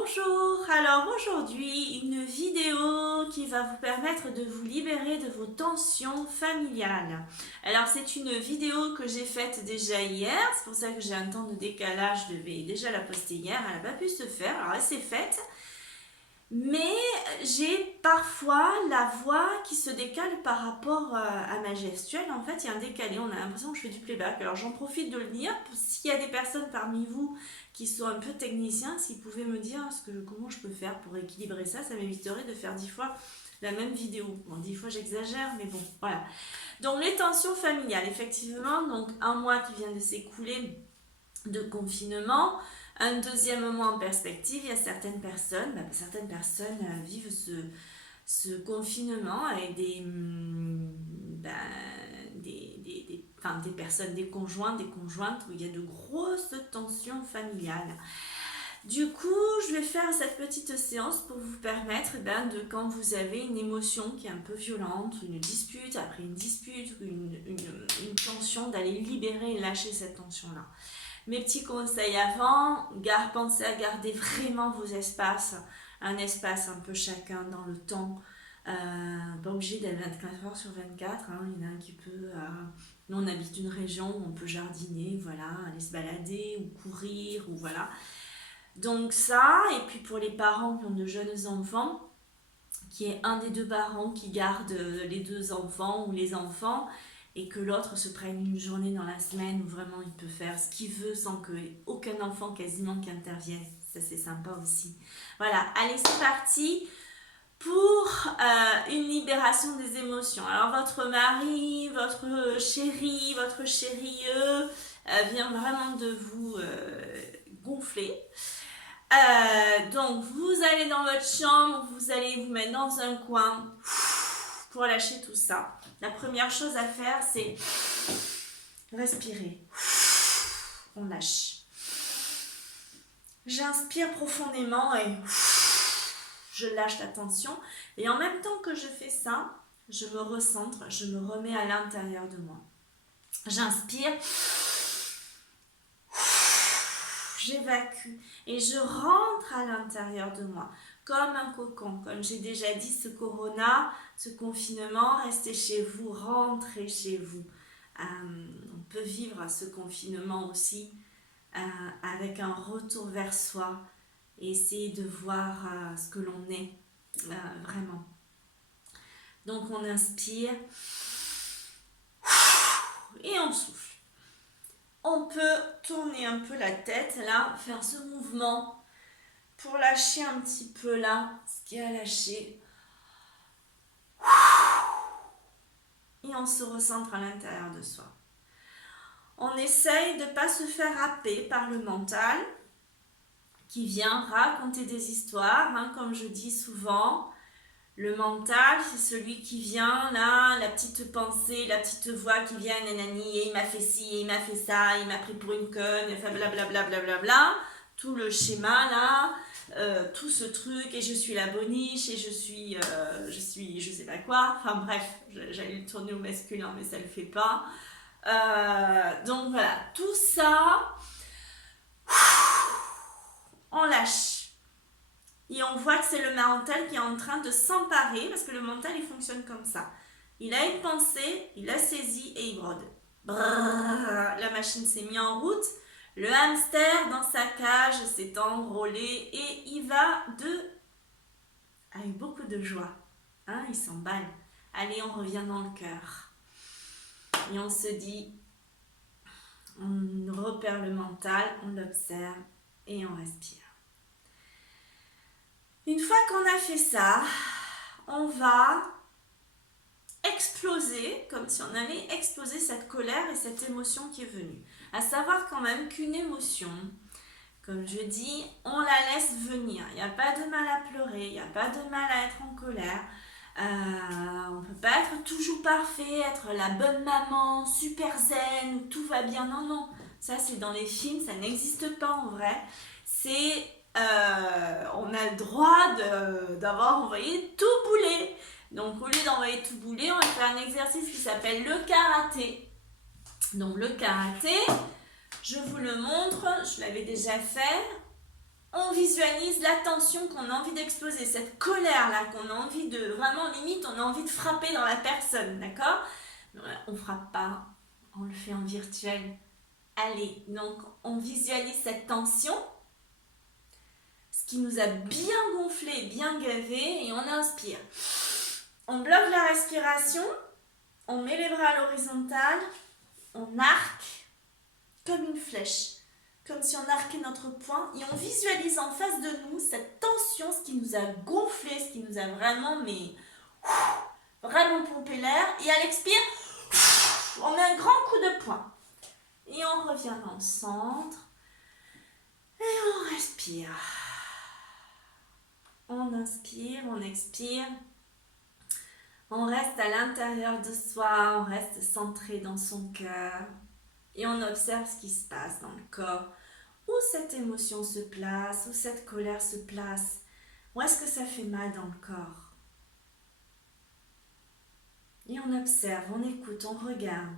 Bonjour, alors aujourd'hui une vidéo qui va vous permettre de vous libérer de vos tensions familiales. Alors c'est une vidéo que j'ai faite déjà hier, c'est pour ça que j'ai un temps de décalage, je devais déjà la poster hier, elle n'a pas pu se faire, alors elle s'est faite. Mais j'ai parfois la voix qui se décale par rapport à ma gestuelle. En fait, il y a un décalé, on a l'impression que je fais du playback. Alors j'en profite de le dire, s'il y a des personnes parmi vous qui sont un peu techniciens, s'ils pouvaient me dire comment je peux faire pour équilibrer ça, ça m'éviterait de faire 10 fois la même vidéo. Bon, 10 fois j'exagère, mais bon, voilà. Donc les tensions familiales, effectivement, donc un mois qui vient de s'écouler de confinement, un deuxième mois en perspective, il y a certaines personnes, vivent ce confinement avec des personnes, des conjoints, des conjointes où il y a de grosses tensions familiales. Du coup, je vais faire cette petite séance pour vous permettre de, quand vous avez une émotion qui est un peu violente, une dispute, après une dispute, une tension, d'aller libérer et lâcher cette tension-là. Mes petits conseils avant, pensez à garder vraiment vos espaces, un espace un peu chacun dans le temps, pas obligé d'être 24 heures sur 24, il y en a un qui peut, nous on habite une région où on peut jardiner, voilà, aller se balader ou courir, ou voilà. Donc ça, et puis pour les parents qui ont de jeunes enfants, qui est un des deux parents qui garde les deux enfants ou les enfants, et que l'autre se prenne une journée dans la semaine où vraiment il peut faire ce qu'il veut sans qu'aucun enfant quasiment qui intervienne. Ça c'est sympa aussi. Voilà, allez c'est parti pour une libération des émotions. Alors votre mari, votre chéri, votre chérie vient vraiment de vous gonfler. Donc vous allez dans votre chambre, vous allez vous mettre dans un coin pour lâcher tout ça. La première chose à faire, c'est respirer. On lâche. J'inspire profondément et je lâche la tension. Et en même temps que je fais ça, je me recentre, je me remets à l'intérieur de moi. J'inspire. J'évacue et je rentre à l'intérieur de moi comme un cocon. Comme j'ai déjà dit, ce corona, ce confinement, restez chez vous, rentrez chez vous. On peut vivre ce confinement aussi avec un retour vers soi et essayer de voir ce que l'on est vraiment. Donc on inspire et on souffle. On peut tourner un peu la tête là, faire ce mouvement pour lâcher un petit peu là ce qui est à lâcher. Et on se recentre à l'intérieur de soi. On essaye de ne pas se faire happer par le mental qui vient raconter des histoires, comme je dis souvent. Le mental, c'est celui qui vient là, la petite pensée, la petite voix qui vient, nanani, et il m'a fait ci, et il m'a fait ça, il m'a pris pour une conne, enfin blablabla, blablabla, tout le schéma là, tout ce truc, et je suis la boniche, et je suis je sais pas quoi, enfin bref, j'allais le tourner au masculin, mais ça le fait pas. Donc voilà, tout ça, on lâche. Et on voit que c'est le mental qui est en train de s'emparer, parce que le mental, il fonctionne comme ça. Il a une pensée, il la saisit et il brode. Brrr, la machine s'est mise en route. Le hamster dans sa cage s'est enrôlé et il va avec beaucoup de joie. Il s'emballe. Allez, on revient dans le cœur. Et on se dit, on repère le mental, on l'observe et on respire. Une fois qu'on a fait ça, on va exploser, comme si on allait exploser cette colère et cette émotion qui est venue. À savoir quand même qu'une émotion, comme je dis, on la laisse venir. Il n'y a pas de mal à pleurer, il n'y a pas de mal à être en colère. On ne peut pas être toujours parfait, être la bonne maman, super zen, où tout va bien. Non, non, ça c'est dans les films, ça n'existe pas en vrai. On a le droit d'avoir envoyé tout bouler. Donc au lieu d'envoyer tout bouler, on va faire un exercice qui s'appelle le karaté. Donc le karaté, je vous le montre, je l'avais déjà fait. On visualise visualise la tension qu'on a envie d'exploser, cette colère-là qu'on a envie de, vraiment limite, on a envie de frapper dans la personne, d'accord? On frappe pas, on le fait en virtuel. Allez, donc on visualise cette tension, ce qui nous a bien gonflé, bien gavé, et on inspire. On bloque la respiration, on met les bras à l'horizontale, on arque comme une flèche, comme si on arquait notre poing, et on visualise en face de nous cette tension, ce qui nous a gonflé, ce qui nous a vraiment, vraiment pompé l'air, et à l'expire, on met un grand coup de poing. Et on revient dans le centre. Et on respire. On inspire, on expire. On reste à l'intérieur de soi, on reste centré dans son cœur. Et on observe ce qui se passe dans le corps. Où cette émotion se place, où cette colère se place. Où est-ce que ça fait mal dans le corps? Et on observe, on écoute, on regarde.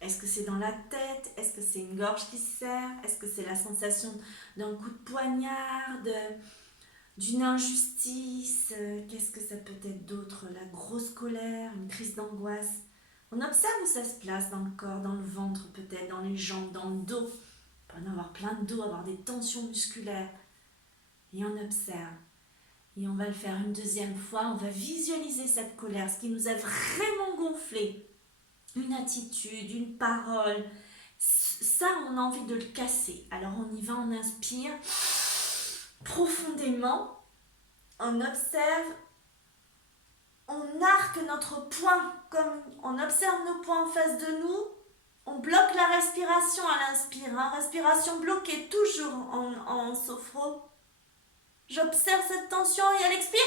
Est-ce que c'est dans la tête? Est-ce que c'est une gorge qui se serre? Est-ce que c'est la sensation d'un coup de poignard, d'une injustice? Qu'est-ce que ça peut être d'autre? La grosse colère, une crise d'angoisse? On observe où ça se place dans le corps, dans le ventre peut-être, dans les jambes, dans le dos. On peut en avoir plein de dos, avoir des tensions musculaires. Et on observe. Et on va le faire une deuxième fois. On va visualiser cette colère, ce qui nous a vraiment gonflé. Une attitude, une parole, ça on a envie de le casser. Alors on y va, on inspire profondément, on observe, on arque notre poing, comme on observe nos poings en face de nous, on bloque la respiration à l'inspire, respiration bloquée toujours en sophro. J'observe cette tension et à l'expire,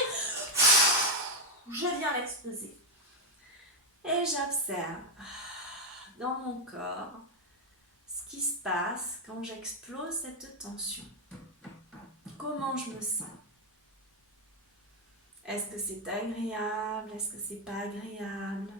je viens l'exposer. Et j'observe dans mon corps ce qui se passe quand j'explose cette tension. Comment je me sens? Est-ce que c'est agréable? Est-ce que c'est pas agréable?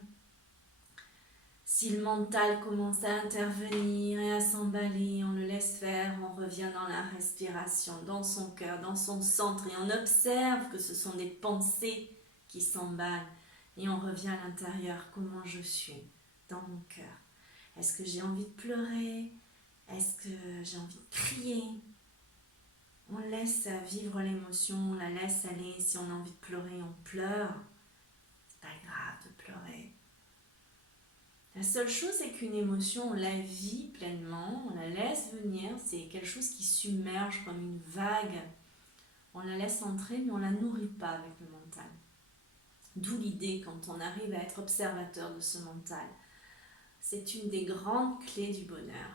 Si le mental commence à intervenir et à s'emballer, on le laisse faire, on revient dans la respiration, dans son cœur, dans son centre, et on observe que ce sont des pensées qui s'emballent. Et on revient à l'intérieur, comment je suis dans mon cœur. Est-ce que j'ai envie de pleurer? Est-ce que j'ai envie de crier? On laisse vivre l'émotion, on la laisse aller. Si on a envie de pleurer, on pleure. C'est pas grave de pleurer. La seule chose, c'est qu'une émotion, on la vit pleinement, on la laisse venir. C'est quelque chose qui submerge comme une vague. On la laisse entrer, mais on la nourrit pas avec le mental. D'où l'idée, quand on arrive à être observateur de ce mental, c'est une des grandes clés du bonheur.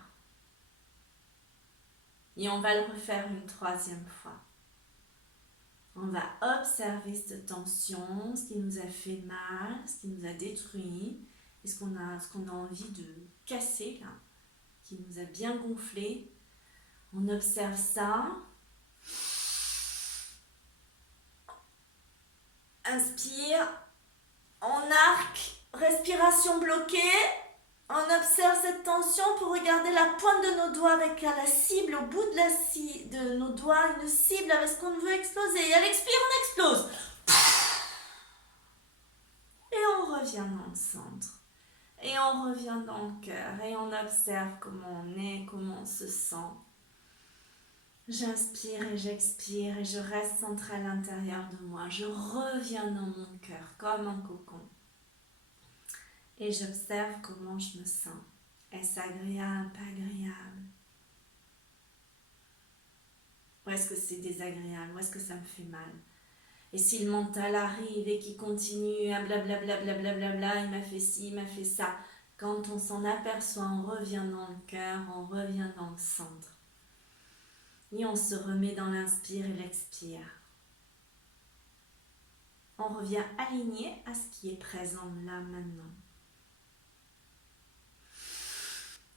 Et on va le refaire une troisième fois. On va observer cette tension, ce qui nous a fait mal, ce qui nous a détruit, et ce qu'on a envie de casser, là, qui nous a bien gonflé. On observe ça. Inspire, on arque, respiration bloquée, on observe cette tension pour regarder la pointe de nos doigts avec la cible, au bout de nos doigts, une cible avec ce qu'on veut exploser. Et à l'expire, on explose. Et on revient dans le centre. Et on revient dans le cœur. Et on observe comment on est, comment on se sent. J'inspire et j'expire et je reste centrée à l'intérieur de moi. Je reviens dans mon cœur comme un cocon. Et j'observe comment je me sens. Est-ce agréable, pas agréable? Ou est-ce que c'est désagréable? Ou est-ce que ça me fait mal? Et si le mental arrive et qu'il continue à blablabla, il m'a fait ci, il m'a fait ça. Quand on s'en aperçoit, on revient dans le cœur, on revient dans le centre. Et on se remet dans l'inspire et l'expire. On revient aligné à ce qui est présent là maintenant.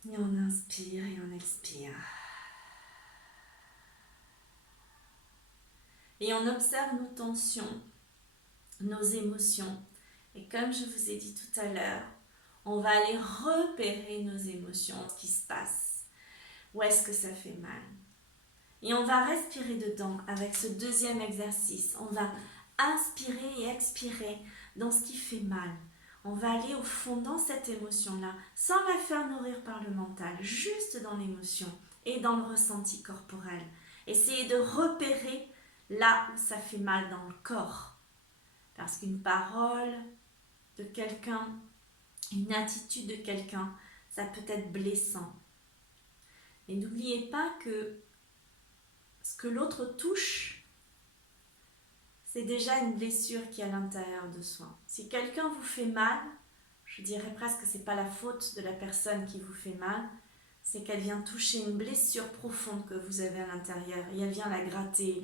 Et on inspire et on expire. Et on observe nos tensions, nos émotions. Et comme je vous ai dit tout à l'heure, on va aller repérer nos émotions, ce qui se passe. Où est-ce que ça fait mal? Et on va respirer dedans avec ce deuxième exercice. On va inspirer et expirer dans ce qui fait mal. On va aller au fond dans cette émotion-là, sans la faire nourrir par le mental, juste dans l'émotion et dans le ressenti corporel. Essayez de repérer là où ça fait mal dans le corps. Parce qu'une parole de quelqu'un, une attitude de quelqu'un, ça peut être blessant. Et n'oubliez pas que ce que l'autre touche, c'est déjà une blessure qui est à l'intérieur de soi. Si quelqu'un vous fait mal, je dirais presque que ce n'est pas la faute de la personne qui vous fait mal, c'est qu'elle vient toucher une blessure profonde que vous avez à l'intérieur et elle vient la gratter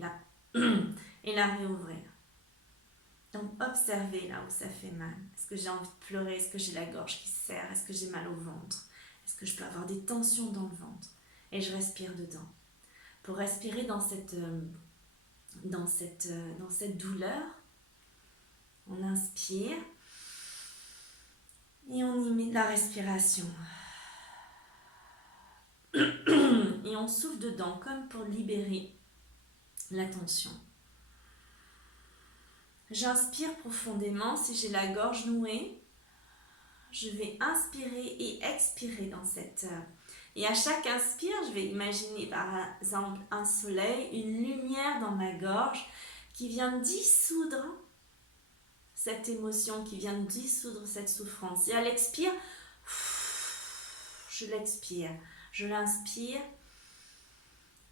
et la réouvrir. Donc observez là où ça fait mal. Est-ce que j'ai envie de pleurer? Est-ce que j'ai la gorge qui serre? Est-ce que j'ai mal au ventre? Est-ce que je peux avoir des tensions dans le ventre? Et je respire dedans. Pour respirer dans cette douleur, on inspire et on y met de la respiration. Et on souffle dedans comme pour libérer la tension. J'inspire profondément. Si j'ai la gorge nouée, je vais inspirer et expirer dans cette... Et à chaque inspire, je vais imaginer par exemple un soleil, une lumière dans ma gorge qui vient dissoudre cette émotion, qui vient dissoudre cette souffrance. Et à l'expire, je l'expire. Je l'inspire.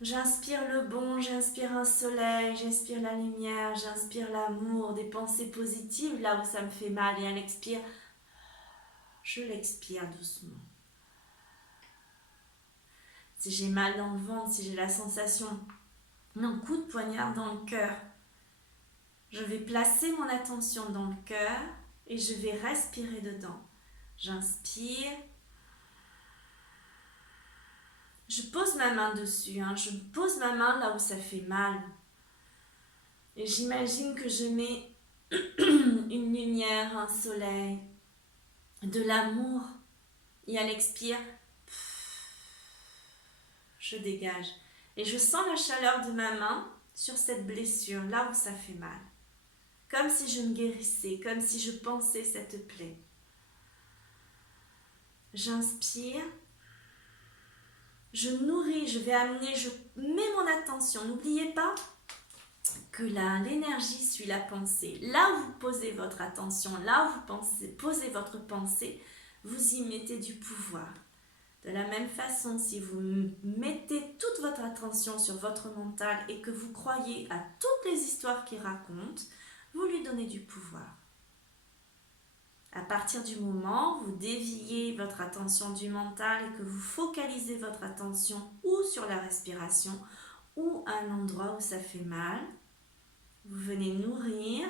J'inspire le bon, j'inspire un soleil, j'inspire la lumière, j'inspire l'amour, des pensées positives là où ça me fait mal. Et à l'expire, je l'expire doucement. Si j'ai mal dans le ventre, si j'ai la sensation d'un coup de poignard dans le cœur, je vais placer mon attention dans le cœur et je vais respirer dedans. J'inspire. Je pose ma main dessus, je pose ma main là où ça fait mal. Et j'imagine que je mets une lumière, un soleil, de l'amour. Et à l'expire, je dégage. Et je sens la chaleur de ma main sur cette blessure, là où ça fait mal. Comme si je me guérissais, comme si je pansais cette plaie. J'inspire. Je nourris, je mets mon attention. N'oubliez pas que l'énergie suit la pensée. Là où vous posez votre attention, là où vous posez votre pensée, vous y mettez du pouvoir. De la même façon, si vous mettez toute votre attention sur votre mental et que vous croyez à toutes les histoires qu'il raconte, vous lui donnez du pouvoir. À partir du moment où vous déviez votre attention du mental et que vous focalisez votre attention ou sur la respiration ou à un endroit où ça fait mal, vous venez nourrir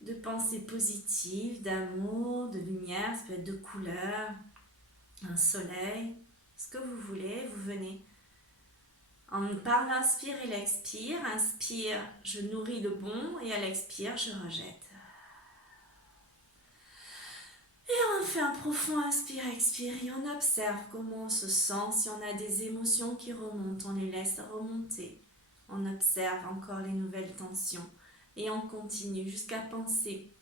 de pensées positives, d'amour, de lumière, ça peut être de couleurs, un soleil, ce que vous voulez, vous venez. Par l'inspire et l'expire, inspire, je nourris le bon et à l'expire, je rejette. Et on fait un profond inspire-expire et on observe comment on se sent. Si on a des émotions qui remontent, on les laisse remonter. On observe encore les nouvelles tensions et on continue jusqu'à penser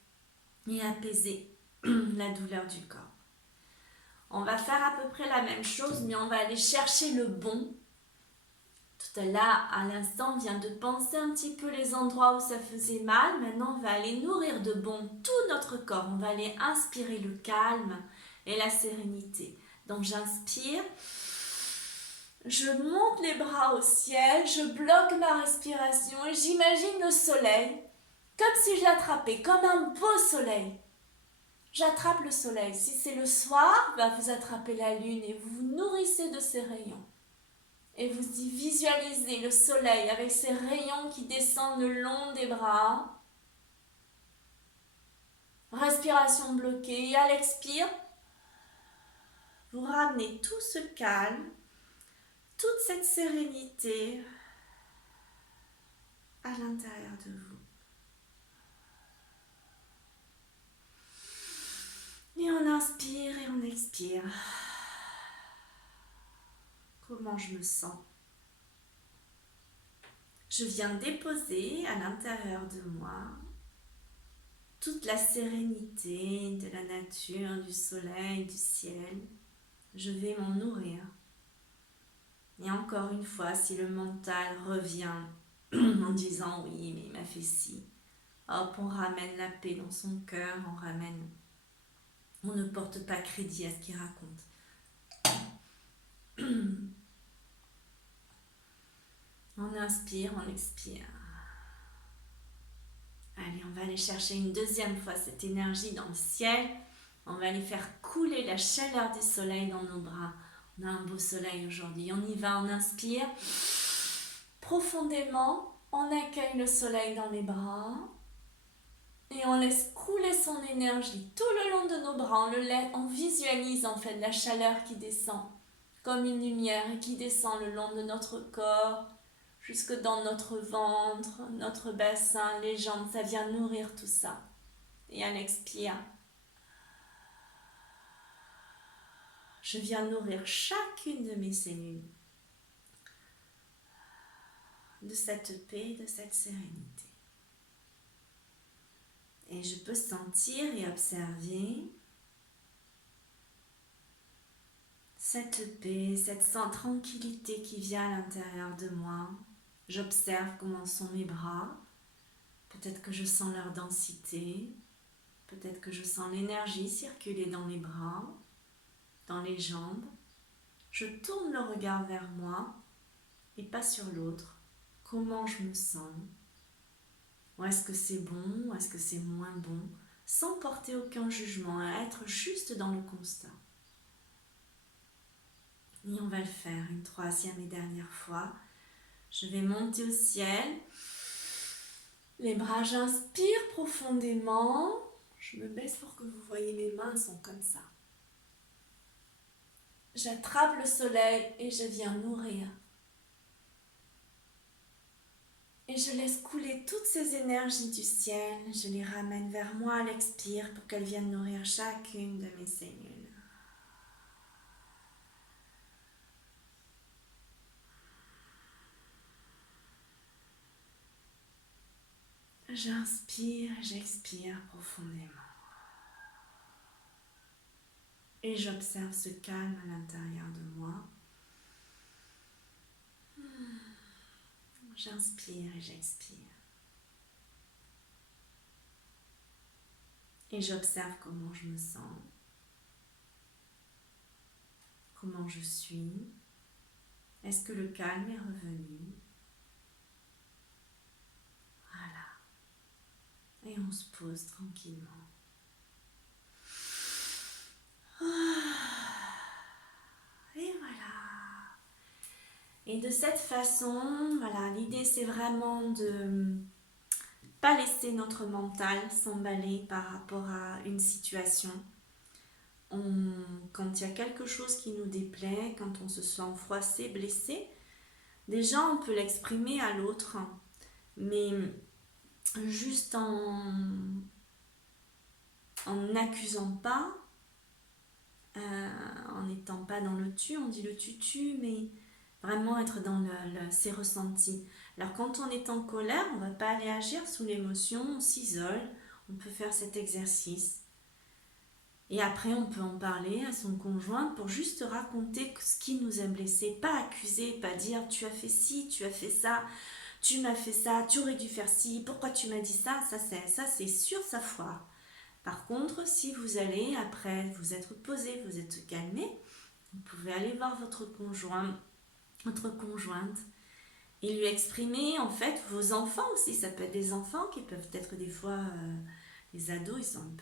et apaiser la douleur du corps. On va faire à peu près la même chose, mais on va aller chercher le bon. Tout à l'instant, on vient de penser un petit peu les endroits où ça faisait mal. Maintenant, on va aller nourrir de bon tout notre corps. On va aller inspirer le calme et la sérénité. Donc, j'inspire. Je monte les bras au ciel. Je bloque ma respiration et j'imagine le soleil comme si je l'attrapais, comme un beau soleil. J'attrape le soleil. Si c'est le soir, vous attrapez la lune et vous vous nourrissez de ses rayons. Et vous visualisez le soleil avec ses rayons qui descendent le long des bras. Respiration bloquée. Et à l'expire, vous ramenez tout ce calme, toute cette sérénité à l'intérieur de vous. Et on inspire et on expire. Comment je me sens? Je viens déposer à l'intérieur de moi toute la sérénité de la nature, du soleil, du ciel. Je vais m'en nourrir. Et encore une fois, si le mental revient en disant oui, mais il m'a fait ci, hop, on ramène la paix dans son cœur, on ne porte pas crédit à ce qu'il raconte. On inspire, on expire. Allez, on va aller chercher une deuxième fois cette énergie dans le ciel. On va aller faire couler la chaleur du soleil dans nos bras. On a un beau soleil aujourd'hui. On y va, on inspire profondément. On accueille le soleil dans les bras. Et on laisse couler son énergie tout le long de nos bras. On visualise en fait la chaleur qui descend comme une lumière et qui descend le long de notre corps, jusque dans notre ventre, notre bassin, les jambes. Ça vient nourrir tout ça. Et à l'expire, je viens nourrir chacune de mes cellules de cette paix, de cette sérénité. Et je peux sentir et observer cette paix, cette tranquillité qui vient à l'intérieur de moi. J'observe comment sont mes bras. Peut-être que je sens leur densité. Peut-être que je sens l'énergie circuler dans les bras, dans les jambes. Je tourne le regard vers moi et pas sur l'autre. Comment je me sens? Ou est-ce que c'est bon? Ou est-ce que c'est moins bon? Sans porter aucun jugement, à être juste dans le constat. Et on va le faire une troisième et dernière fois. Je vais monter au ciel. Les bras, j'inspire profondément. Je me baisse pour que vous voyez mes mains sont comme ça. J'attrape le soleil et je viens nourrir. Et je laisse couler toutes ces énergies du ciel. Je les ramène vers moi à l'expire pour qu'elles viennent nourrir chacune de mes cellules. J'inspire, j'expire profondément. Et j'observe ce calme à l'intérieur de moi. J'inspire et j'expire. Et j'observe comment je me sens, comment je suis. Est-ce que le calme est revenu? Voilà. Et on se pose tranquillement. Et voilà. Et de cette façon, voilà, l'idée c'est vraiment de pas laisser notre mental s'emballer par rapport à une situation. Quand il y a quelque chose qui nous déplaît, quand on se sent froissé, blessé, déjà on peut l'exprimer à l'autre, mais juste en n'accusant pas, en n'étant pas dans le tu, on dit le tu, mais vraiment être dans ses ressentis. Alors quand on est en colère, on ne va pas aller agir sous l'émotion, on s'isole, on peut faire cet exercice. Et après, on peut en parler à son conjoint pour juste raconter ce qui nous a blessés, pas accuser, pas dire tu as fait ci, tu as fait ça, tu m'as fait ça, tu aurais dû faire ci, pourquoi tu m'as dit ça, ça c'est sûr, ça foire. Par contre, si vous allez, après vous être posé, vous êtes calmé, vous pouvez aller voir votre conjoint, votre conjointe, et lui exprimer en fait vos enfants aussi. Ça peut être des enfants qui peuvent être des fois, les ados, ils sont un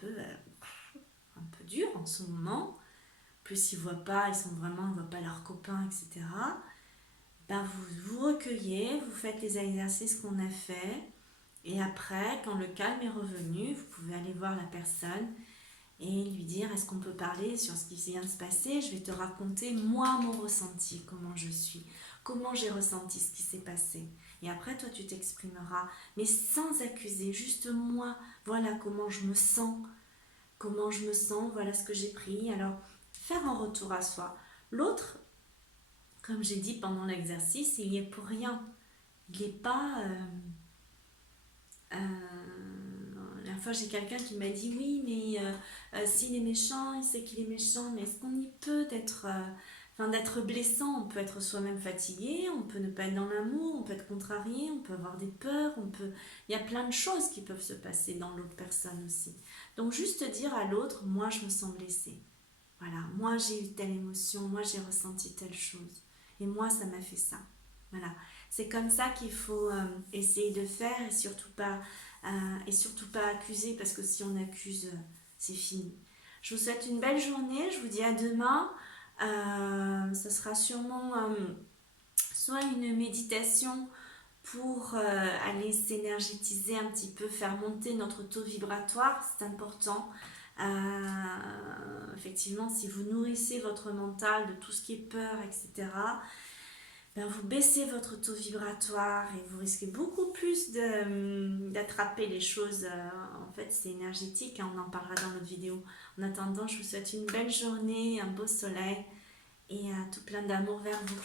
peu durs en ce moment. Plus ils voient pas, ils voient pas leurs copains, etc. Ben vous recueillez, vous faites les exercices qu'on a fait, et après, quand le calme est revenu, vous pouvez aller voir la personne et lui dire est-ce qu'on peut parler sur ce qui vient de se passer? Je vais te raconter moi mon ressenti, comment je suis, comment j'ai ressenti ce qui s'est passé. Et après toi tu t'exprimeras, mais sans accuser, juste moi, voilà comment je me sens, voilà ce que j'ai pris. Alors faire un retour à soi. L'autre, comme j'ai dit pendant l'exercice, il y est pour rien. il n'est pas... la dernière fois, j'ai quelqu'un qui m'a dit oui, mais s'il est méchant, il sait qu'il est méchant, mais est-ce qu'on y peut d'être blessant? On peut être soi-même fatigué, on peut ne pas être dans l'amour, on peut être contrarié, on peut avoir des peurs, il y a plein de choses qui peuvent se passer dans l'autre personne aussi. Donc juste dire à l'autre, moi je me sens blessée. Voilà, moi j'ai eu telle émotion, moi j'ai ressenti telle chose. Et moi ça m'a fait ça. Voilà, c'est comme ça qu'il faut essayer de faire et surtout pas accuser parce que si on accuse, c'est fini. Je vous souhaite une belle journée, je vous dis à demain. Ça sera sûrement soit une méditation pour aller s'énergétiser un petit peu, faire monter notre taux vibratoire, c'est important. Effectivement, si vous nourrissez votre mental de tout ce qui est peur, etc., ben vous baissez votre taux vibratoire et vous risquez beaucoup plus d'attraper les choses. En fait, c'est énergétique, hein, on en parlera dans l'autre vidéo. En attendant, je vous souhaite une belle journée, un beau soleil et tout plein d'amour vers vous.